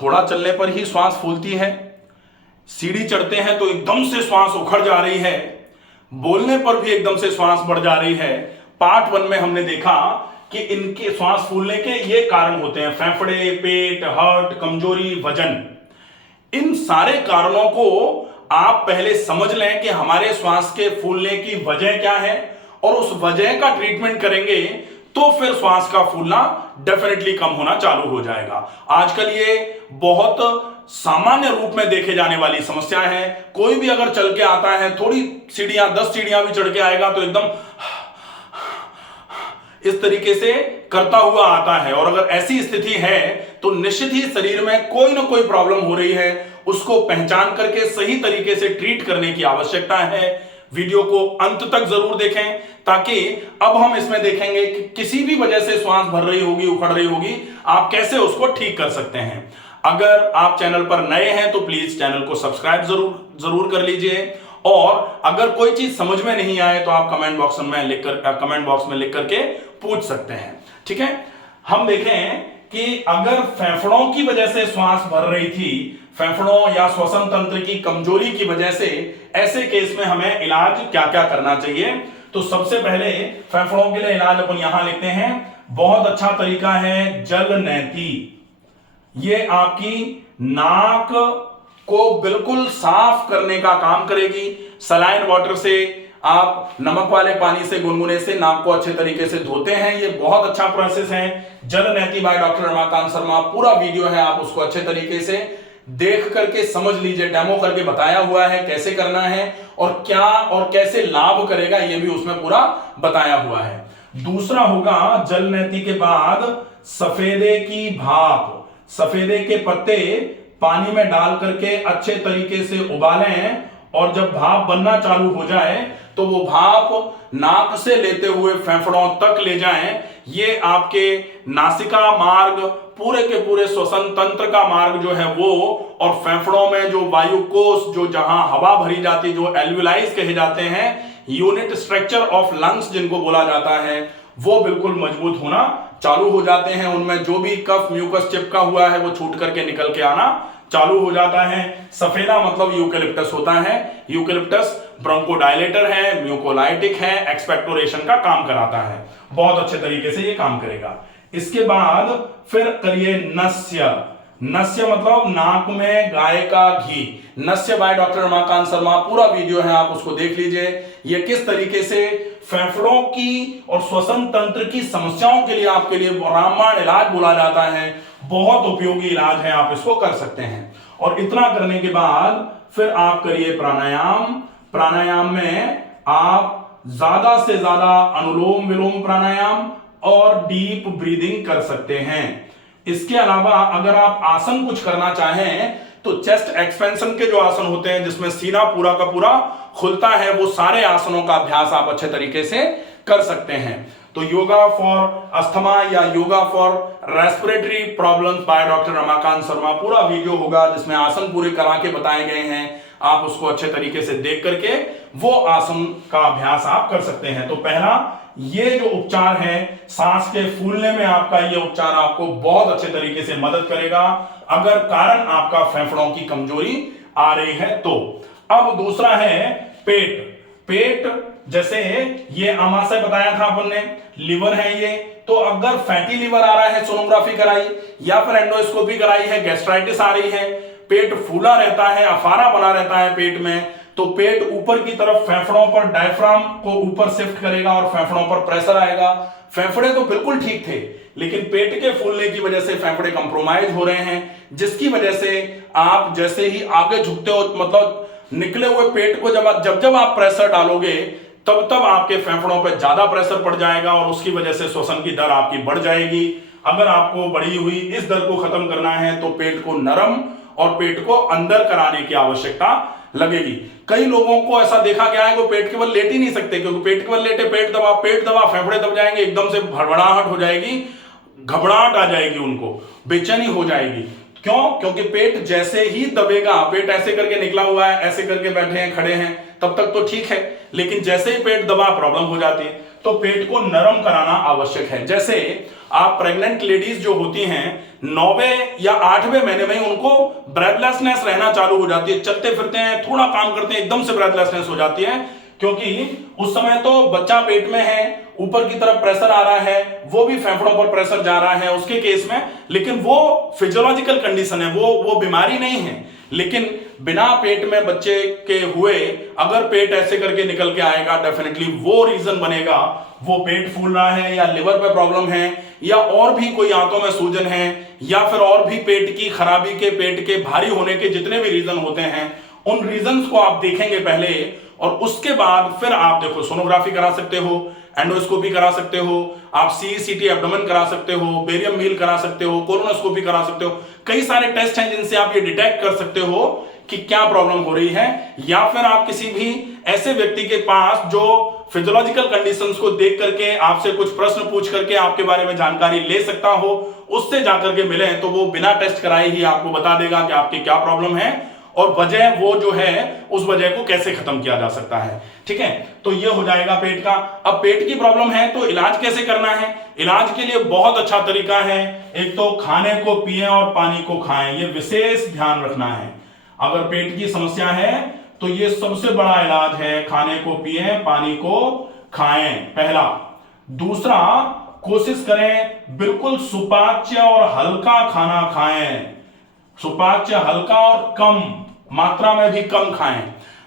थोड़ा चलने पर ही श्वास फूलती है, सीढ़ी चढ़ते हैं तो एकदम से श्वास उखड़ जा रही है, बोलने पर भी एकदम से श्वास बढ़ जा रही है। पार्ट 1 में हमने देखा कि इनके श्वास फूलने के ये कारण होते हैं, फेफड़े, पेट, हार्ट, कमजोरी, वजन। इन सारे कारणों को आप पहले समझ लें कि हमारे श्वास के फूलने की वजह क्या है, और उस वजह का ट्रीटमेंट करेंगे तो फिर श्वास का फूलना डेफिनेटली कम होना चालू हो जाएगा। आजकल ये बहुत सामान्य रूप में देखे जाने वाली समस्या है। कोई भी अगर चल के आता है, थोड़ी सीढ़ियां 10 सीढ़ियां भी चढ़ के आएगा तो एकदम इस तरीके से करता हुआ आता है, और अगर ऐसी स्थिति है तो निश्चित ही शरीर में कोई ना कोई प्रॉब्लम हो रही है। उसको पहचान करके सही तरीके से ट्रीट करने की आवश्यकता है। वीडियो को अंत तक जरूर देखें, ताकि अब हम इसमें देखेंगे कि किसी भी वजह से श्वास भर रही होगी, उखड़ रही होगी, आप कैसे उसको ठीक कर सकते हैं। अगर आप चैनल पर नए हैं तो प्लीज चैनल को सब्सक्राइब जरूर कर लीजिए, और अगर कोई चीज समझ में नहीं आए तो आप कमेंट बॉक्स में लिख करके पूछ सकते हैं। ठीक है, हम देखें कि अगर फेफड़ों की वजह से श्वास भर रही थी, फेफड़ों या श्वसन तंत्र की कमजोरी की वजह से, ऐसे केस में हमें इलाज क्या क्या करना चाहिए। तो सबसे पहले फेफड़ों के लिए इलाज अपन यहां लिखते हैं। बहुत अच्छा तरीका है जल नैती। ये आपकी नाक को बिल्कुल साफ करने का काम करेगी। सलाइन वाटर से आप नमक वाले पानी से गुनगुने से नाक को अच्छे तरीके से धोते हैं, ये बहुत अच्छा प्रोसेस है। जल नैती बाय डॉक्टर रमाकांत शर्मा, पूरा वीडियो है, आप उसको अच्छे तरीके से देख करके समझ लीजिए। डेमो करके बताया हुआ है कैसे करना है और क्या और कैसे लाभ करेगा, ये भी उसमें पूरा बताया हुआ है। दूसरा होगा जल नैती के बाद सफेदे की भाप। सफेदे के पत्ते पानी में डाल करके अच्छे तरीके से उबालें, और जब भाप बनना चालू हो जाए तो वो भाप नाक से लेते हुए फेफड़ों तक ले जाएं। ये आपके नासिका मार्ग, पूरे के पूरे श्वसन तंत्र का मार्ग जो है वो, और फेफड़ों में जो वायु कोश, जो जहां हवा भरी जाती, जो एल्विलाइज कहे जाते हैं, यूनिट स्ट्रक्चर ऑफ लंग्स जिनको बोला जाता है, वो बिल्कुल मजबूत होना चालू हो जाते हैं। उनमें जो भी कफ म्यूकस चिपका हुआ है वो छूट करके निकल के आना चालू हो जाता है। सफेदा मतलब यूकेलिप्टस होता है। यूकेलिप्टस ब्रोंकोडायलेटर है, म्यूकोलाइटिक है, एक्सपेक्टोरेशन का काम कराता है। बहुत अच्छे तरीके से ये काम करेगा। इसके बाद फिर करिए नस्य। नस्य मतलब नाक में गाय का घी। नस्य बाय डॉक्टर रमाकांत शर्मा, पूरा वीडियो है, आप उसको देख लीजिए। ये किस तरीके से फेफड़ों की और श्वसन तंत्र की समस्याओं के लिए आपके लिए रामबाण इलाज बोला जाता है। बहुत उपयोगी इलाज है, आप इसको कर सकते हैं। और इतना करने के बाद फिर आप करिए प्राणायाम। प्राणायाम में आप ज्यादा से ज्यादा अनुलोम विलोम प्राणायाम और डीप ब्रीदिंग कर सकते हैं। इसके अलावा अगर आप आसन कुछ करना चाहें तो चेस्ट एक्सपेंशन के जो आसन होते हैं, जिसमें सीना पूरा का पूरा खुलता है, वो सारे आसनों का अभ्यास आप अच्छे तरीके से कर सकते हैं। तो योगा फॉर अस्थमा या yoga for respiratory problems by doctor Ramakant Sharma, पूरा वीडियो होगा जिसमें आसन पूरे करा के बताए गए हैं। आप उसको अच्छे तरीके से देख करके वो आसन का अभ्यास आप कर सकते हैं। तो पहला ये जो उपचार है सांस के फूलने में, आपका ये उपचार आपको बहुत अच्छे तरीके से मदद करेगा अगर कारण आपका फेफड़ों की कमजोरी आ रही है तो। अब दूसरा है पेट। पेट जैसे ये आमाशय बताया था अपन ने, लिवर है ये, तो अगर फैटी लिवर आ रहा है, सोनोग्राफी कराई या फिर एंडोस्कोपी कराई है, गैस्ट्राइटिस आ रही है, पेट फूला रहता है, अफारा बना रहता है पेट में, तो पेट ऊपर की तरफ फेफड़ों पर डायफ्राम को ऊपर शिफ्ट करेगा और फेफड़ों पर प्रेशर आएगा। फेफड़े तो बिल्कुल ठीक थे, लेकिन पेट के फूलने की वजह से फेफड़े कंप्रोमाइज हो रहे हैं, जिसकी वजह से आप जैसे ही आगे झुकते हो, मतलब निकले हुए पेट को जब आप प्रेशर डालोगे तब आपके फेफड़ों पर ज्यादा प्रेशर पड़ जाएगा, और उसकी वजह से श्वसन की दर आपकी बढ़ जाएगी। अगर आपको बढ़ी हुई इस दर को खत्म करना है तो पेट को नरम और पेट को अंदर कराने की आवश्यकता लगेगी। कई लोगों को ऐसा देखा गया है कि वो पेट केवल लेट ही नहीं सकते, क्योंकि पेट केवल लेटे, पेट दबा फेफड़े दब जाएंगे, एकदम से भड़बड़ाहट हो जाएगी, घबराहट आ जाएगी, उनको बेचैनी हो जाएगी। क्यों? क्योंकि पेट जैसे ही दबेगा, पेट ऐसे करके निकला हुआ है, ऐसे करके बैठे हैं, खड़े हैं, तब तक तो ठीक है, लेकिन जैसे ही पेट दबा प्रॉब्लम हो जाती है। तो पेट को नरम कराना आवश्यक है। जैसे आप प्रेग्नेंट लेडीज जो होती हैं 9वें या 8वें महीने में उनको ब्रेथलेसनेस रहना चालू हो जाती है, चलते फिरते हैं, थोड़ा काम करते हैं, एकदम से ब्रेथलेसनेस हो जाती है, क्योंकि उस समय तो बच्चा पेट में है, ऊपर की तरफ प्रेशर आ रहा है, वो भी फेफड़ों पर प्रेशर जा रहा है उसके केस में, लेकिन वो फिजियोलॉजिकल कंडीशन है, वो बीमारी नहीं है। लेकिन बिना पेट में बच्चे के हुए अगर पेट ऐसे करके निकल के आएगा, डेफिनेटली वो रीजन बनेगा, वो पेट फूल रहा है या लिवर पे प्रॉब्लम है या और भी कोई आंतों में सूजन है या फिर और भी पेट की खराबी के, पेट के भारी होने के जितने भी रीजन होते हैं, उन रीजंस को आप देखेंगे पहले, और उसके बाद फिर आप देखो सोनोग्राफी करा सकते हो, एंडोस्कोपी करा सकते हो, आप सीईसीटी एब्डोमेन करा सकते हो, बेरियम मील करा सकते हो, कोलोनोस्कोपी करा सकते हो। कई सारे टेस्ट हैं जिनसे आप ये डिटेक्ट कर सकते हो कि क्या प्रॉब्लम हो रही है। या फिर आप किसी भी ऐसे व्यक्ति के पास जो फिजियोलॉजिकल कंडीशंस को देख करके आपसे कुछ प्रश्न पूछ करके आपके बारे में जानकारी ले सकता हो, उससे जाकर के मिले तो वो बिना टेस्ट कराए ही आपको बता देगा कि आपकी क्या प्रॉब्लम है और वजह वो जो है उस वजह को कैसे खत्म किया जा सकता है। ठीक है, तो ये हो जाएगा पेट का। अब पेट की प्रॉब्लम है तो इलाज कैसे करना है? इलाज के लिए बहुत अच्छा तरीका है, एक तो खाने को पिए और पानी को खाएं, ये विशेष ध्यान रखना है। अगर पेट की समस्या है तो ये सबसे बड़ा इलाज है, खाने को पिए पानी को खाएं, पहला। दूसरा, कोशिश करें बिल्कुल सुपाच्य और हल्का खाना खाएं, सुपाच्य हल्का और कम मात्रा में भी कम खाएं,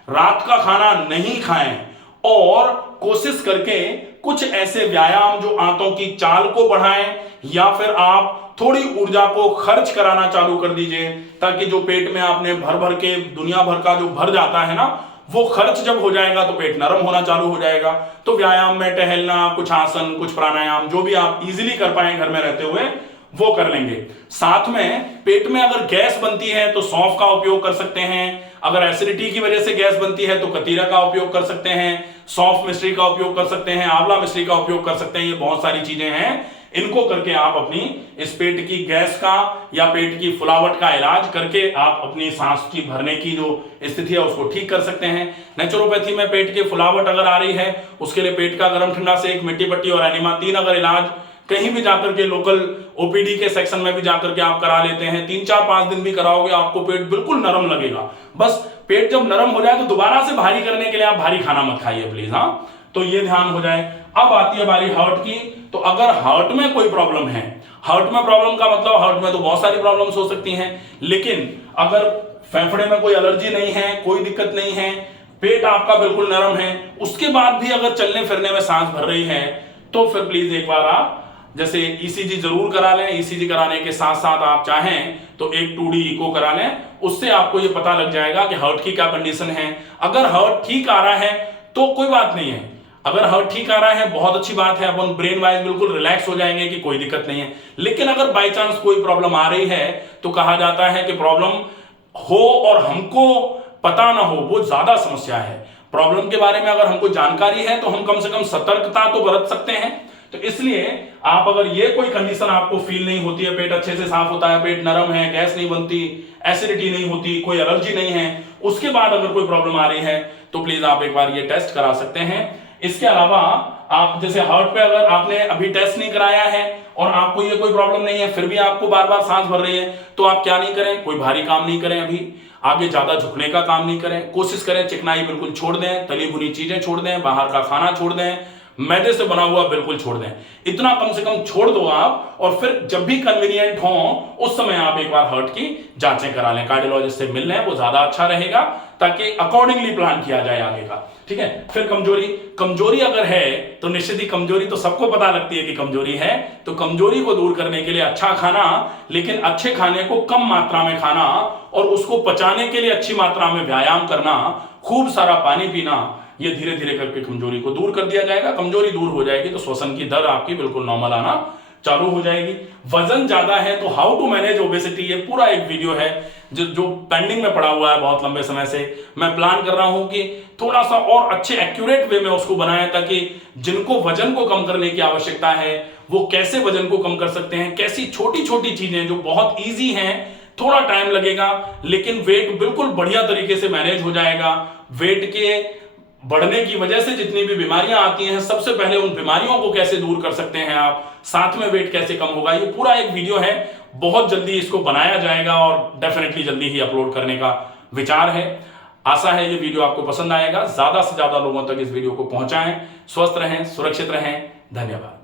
रात का खाना नहीं खाएं, और कोशिश करके कुछ ऐसे व्यायाम जो आंतों की चाल को बढ़ाएं या फिर आप थोड़ी ऊर्जा को खर्च कराना चालू कर दीजिए, ताकि जो पेट में आपने भर भर के दुनिया भर का जो भर जाता है ना, वो खर्च जब हो जाएगा तो पेट नरम होना चालू हो जाएगा। तो व्यायाम में टहलना, कुछ आसन, कुछ प्राणायाम, जो भी आप इजीली कर पाए घर में रहते हुए वो कर लेंगे। साथ में पेट में अगर गैस बनती है तो सौंफ का उपयोग कर सकते हैं, अगर एसिडिटी की वजह से गैस बनती है तो कतीरा का उपयोग कर सकते हैं, सौंफ मिश्री का उपयोग कर सकते हैं, आंवला मिश्री का उपयोग कर सकते हैं। ये बहुत सारी चीजें हैं, इनको करके आप अपनी इस पेट की गैस का या पेट की फुलावट का इलाज करके आप अपनी सांस की भरने की जो स्थिति है उसको ठीक कर सकते हैं। नेचुरोपैथी में पेट की फुलावट अगर आ रही है उसके लिए पेट का गर्म ठंडा सेक, मिट्टी पट्टी और एनिमा, 3 अगर इलाज कहीं भी जाकर के लोकल ओपीडी के सेक्शन में भी जाकर के आप करा लेते हैं, 3-4-5 दिन भी कराओगे, आपको पेट बिल्कुल नरम लगेगा। बस पेट जब नरम हो जाए तो दोबारा से भारी करने के लिए आप भारी खाना मत खाइए प्लीज, हाँ, तो ये ध्यान हो जाए। अब आती है बारी हार्ट की। तो अगर हार्ट में कोई प्रॉब्लम है, हार्ट में प्रॉब्लम का मतलब हार्ट में तो बहुत सारी प्रॉब्लम्स हो सकती हैं, लेकिन अगर फेफड़े में कोई एलर्जी नहीं है, कोई दिक्कत नहीं है, पेट आपका बिल्कुल नरम है, उसके बाद भी अगर चलने फिरने में सांस भर रही है, तो फिर प्लीज एक बार आप जैसे ईसीजी जरूर करा लें। ईसीजी कराने के साथ साथ आप चाहें तो एक 2D इको करा लें, उससे आपको ये पता लग जाएगा कि हार्ट की क्या कंडीशन है। अगर हार्ट ठीक आ रहा है तो कोई बात नहीं है, अगर हार्ट ठीक आ रहा है बहुत अच्छी बात है, अपन ब्रेन वाइज बिल्कुल रिलैक्स हो जाएंगे कि कोई दिक्कत नहीं है। लेकिन अगर बाई चांस कोई प्रॉब्लम आ रही है तो कहा जाता है कि प्रॉब्लम हो और हमको पता ना हो वो ज्यादा समस्या है। प्रॉब्लम के बारे में अगर हमको जानकारी है तो हम कम से कम सतर्कता तो बरत सकते हैं। तो इसलिए आप अगर ये कोई कंडीशन आपको फील नहीं होती है, पेट अच्छे से साफ होता है, पेट नरम है, गैस नहीं बनती, एसिडिटी नहीं होती, कोई एलर्जी नहीं है, उसके बाद अगर कोई प्रॉब्लम आ रही है तो प्लीज आप एक बार ये टेस्ट करा सकते हैं। इसके अलावा आप जैसे हार्ट पे अगर आपने अभी टेस्ट नहीं कराया है और आपको ये कोई प्रॉब्लम नहीं है, फिर भी आपको बार बार सांस भर रही है, तो आप क्या नहीं करें, कोई भारी काम नहीं करें, अभी आगे ज्यादा झुकने का काम नहीं करें। कोशिश करें चिकनाई बिल्कुल छोड़ दें, तली भुनी चीजें छोड़ दें, बाहर का खाना छोड़ दें, मैदे से बना हुआ बिल्कुल छोड़ दें। इतना कम से कम छोड़ दो आप, और फिर जब भी कन्वीनियंट हो उस समय आप एक बार हार्ट की जांचें करा लें, कार्डियोलॉजिस्ट से मिल लें, वो ज्यादा अच्छा रहेगा, ताकि अकॉर्डिंगली प्लान किया जाए आगे का। ठीक है, फिर कमजोरी। कमजोरी अगर है तो निश्चित ही कमजोरी तो सबको पता लगती है कि कमजोरी है, तो कमजोरी को दूर करने के लिए अच्छा खाना, लेकिन अच्छे खाने को कम मात्रा में खाना और उसको पचाने के लिए अच्छी मात्रा में व्यायाम करना, खूब सारा पानी पीना, ये धीरे धीरे करके कमजोरी को दूर कर दिया जाएगा। कमजोरी दूर हो जाएगी तो श्वसन की दर आपकी बिल्कुल नॉर्मल आना चालू हो जाएगी। वजन ज्यादा है तो हाउ टू मैनेज ओबेसिटी, ये पूरा एक वीडियो है जो पेंडिंग में पड़ा हुआ है बहुत लंबे समय से। मैं प्लान कर रहा हूं कि थोड़ा सा और अच्छे एक्यूरेट वे में उसको बनाएं, ताकि जिनको वजन को कम करने की आवश्यकता है वो कैसे वजन को कम कर सकते हैं, कैसी छोटी छोटी चीजें जो बहुत ईजी हैं, थोड़ा टाइम लगेगा लेकिन वेट बिल्कुल बढ़िया तरीके से मैनेज हो जाएगा। वेट के बढ़ने की वजह से जितनी भी बीमारियां आती हैं, सबसे पहले उन बीमारियों को कैसे दूर कर सकते हैं आप, साथ में वेट कैसे कम होगा, ये पूरा एक वीडियो है। बहुत जल्दी इसको बनाया जाएगा और डेफिनेटली जल्दी ही अपलोड करने का विचार है। आशा है ये वीडियो आपको पसंद आएगा। ज्यादा से ज्यादा लोगों तक इस वीडियो को पहुंचाएं। स्वस्थ रहें, सुरक्षित रहें। धन्यवाद।